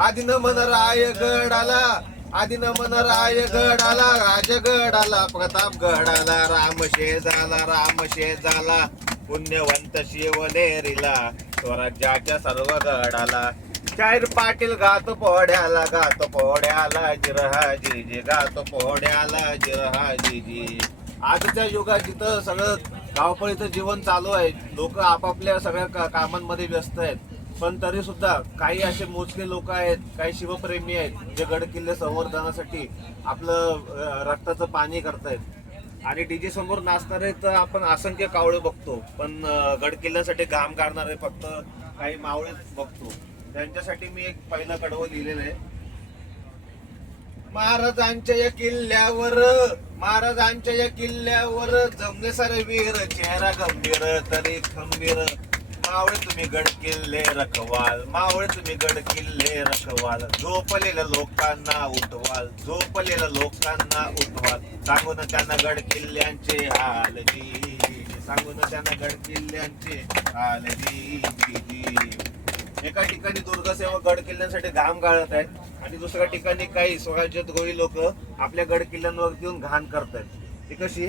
आधी नमन रायगडाला आधी नमन आला राजगडाला प्रतापगडाला रामशे झाला रामशे झाला पुण्यवंत शिवनेरीला स्वराज्याच्या सर्व गडाला. शाहीर पाटील गातो पोहड्याला गातो पोहड्याला जिरहाजी जी जी गातो पोहड्याला जिरहाजी जी. जी आजच्या युगात जिथं सगळं गावपळीचं जीवन चालू आहे लोक आपापल्या सगळ्या का- कामांमध्ये व्यस्त आहेत. पण तरी सुद्धा काही असे मोजके लोक आहेत काही शिवप्रेमी आहेत जे गड किल्ले संवर्धनासाठी आपलं रक्ताचं पाणी करतायत. आणि डीजे समोर नाचणारे तर आपण असंख्य कावळे बघतो पण गड किल्ल्यासाठी घाम काढणारे फक्त काही मावळे बघतो. त्यांच्यासाठी मी एक पहिलं कडवं लिहिलेलं आहे. महाराजांच्या या किल्ल्यावर महाराजांच्या या किल्ल्यावर जमले सारे वीर चेहरा गंभीर तरी खंबीर. मावळे तुम्ही गड किल्ले रखवाल मावळे तुम्ही गड किल्ले रखवाल. झोपलेल्या लोकांना उठवाल झोपलेल्या लोकांना उठवाल. सांगून त्यांना गड किल्ल्यांचे हाल जी सांगून त्यांना गड किल्ल्यांचे हाल जी जी, जी. एका ठिकाणी दुर्गसेवक गड किल्ल्यांसाठी घाम गाळत आहेत आणि दुसऱ्या ठिकाणी काही स्वराज्यद्रोही लोक आपल्या गड किल्ल्यांवरती येऊन घाण करतायत. ती कशी?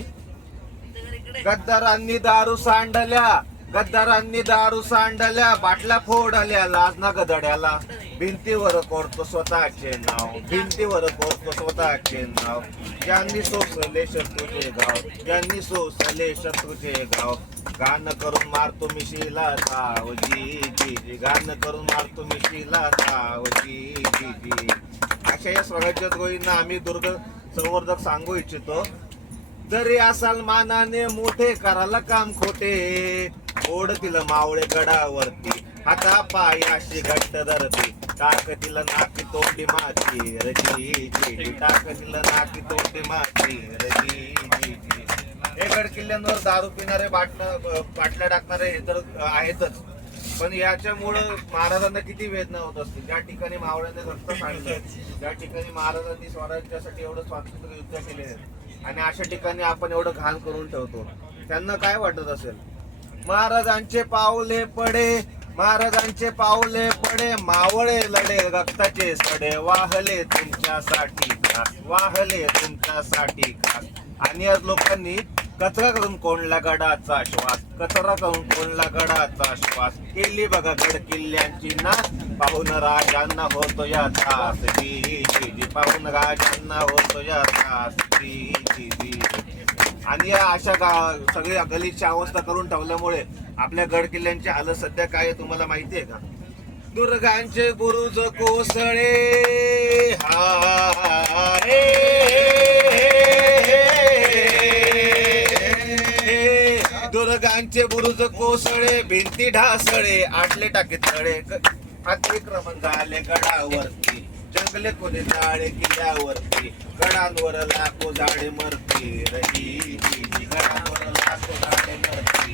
गद्दारांनी दारू सांडल्या. गद्दारांनी दारू सांडल्या बाटल्या फोडल्या लाज ना गदड्याला. भिंतीवर कोरतो स्वतःचे नाव भिंतीवर कोरतो स्वतःचे नाव. ज्यांनी सोसले शत्रूचे गाव ज्यांनी सोसले शत्रूचे गाव. गाणं करून मारतो मिशीला शिला जी जी. जी गाणं करून मारतो मिशीला साव जी जी. जी अशा या स्वराज्यद्रोहींना आम्ही दुर्ग संवर्धक सांगू इच्छितो. जरी असाल मानाने मोठे करायला काम खोटे. ओढतील मावळे गडावरती. हाता पायाशी घट्ट धरती. टाकतील नाकी तोंडी माती. रजी जी टाकतील नाकी तोंडी माती. रजी हे गड किल्ल्यांवर दारू पिणारे बाटलं बाटल्या टाकणारे हे तर आहेतच. पण याच्यामुळं महाराजांना किती वेदना होत असतील. ज्या ठिकाणी मावळ्याने रक्त सांडलं ज्या ठिकाणी महाराजांनी स्वराज्यासाठी एवढं स्वातंत्र्य युद्ध केले आणि अशा ठिकाणी आपण एवढं घाण करून ठेवतो त्यांना काय वाटत असेल? महाराजांचे पावले पडे महाराजांचे पावले पडे मावळे लढे रक्ताचे सडे वाहले तुमच्यासाठी खास वाहले तुमच्यासाठी आणि आज लोकांनी कचरा करून कोणला गडाचा श्वास कचरा करून कोणला गडाचा श्वास. केली बघा गड किल्ल्यांची नाश पाहून राजांना होतो या त्रास. जी जी पाहून राजांना होतो या त्रास. आणि या अशा गा- सगळी गलीची अवस्था करून ठेवल्यामुळे आपल्या गड किल्ल्यांची हालत सध्या काय तुम्हाला माहिती आहे का? दुर्गांचे बुरुज कोसळे. हा दुर्गांचे बुरुज कोसळे भिंती ढासळे आटले टाके तळे ग- अतिक्रमण झाले गडावरती. जंगले कोणी जाळे किल्ल्यावरती. गडांवर लाखो झाडे मरती रही गडांवर लाखो झाडे मरती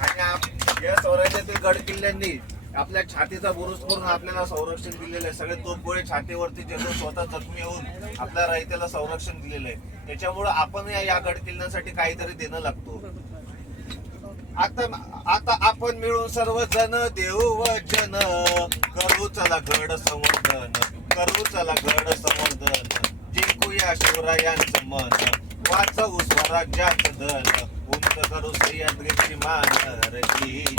आणि या स्वराज्यातील गड किल्ल्यांनी आपल्या छातीचा बुरुज करून आपल्याला संरक्षण दिलेलं आहे. सगळे तोफगोळे छातीवरती जे स्वतः जखमी होऊन आपल्या रहित्याला संरक्षण दिलेलं आहे. त्याच्यामुळं आपण या या गड किल्ल्यांसाठी काहीतरी देणं लागतो. आता आता आपण मिळून सर्वजण देऊ वचन करू चला गड संवर्धन करू चला गड संवर्धन. जिंकूया शिवरायांचं मन वाचवू स्वराज्याचं धन. उंच करू सह्याद्रीची मान रजी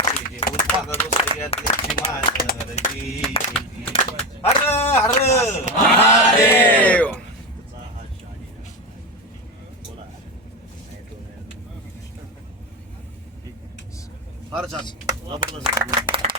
उंच करू सह्याद्रीची मान. Harcaz. Kabul olsun.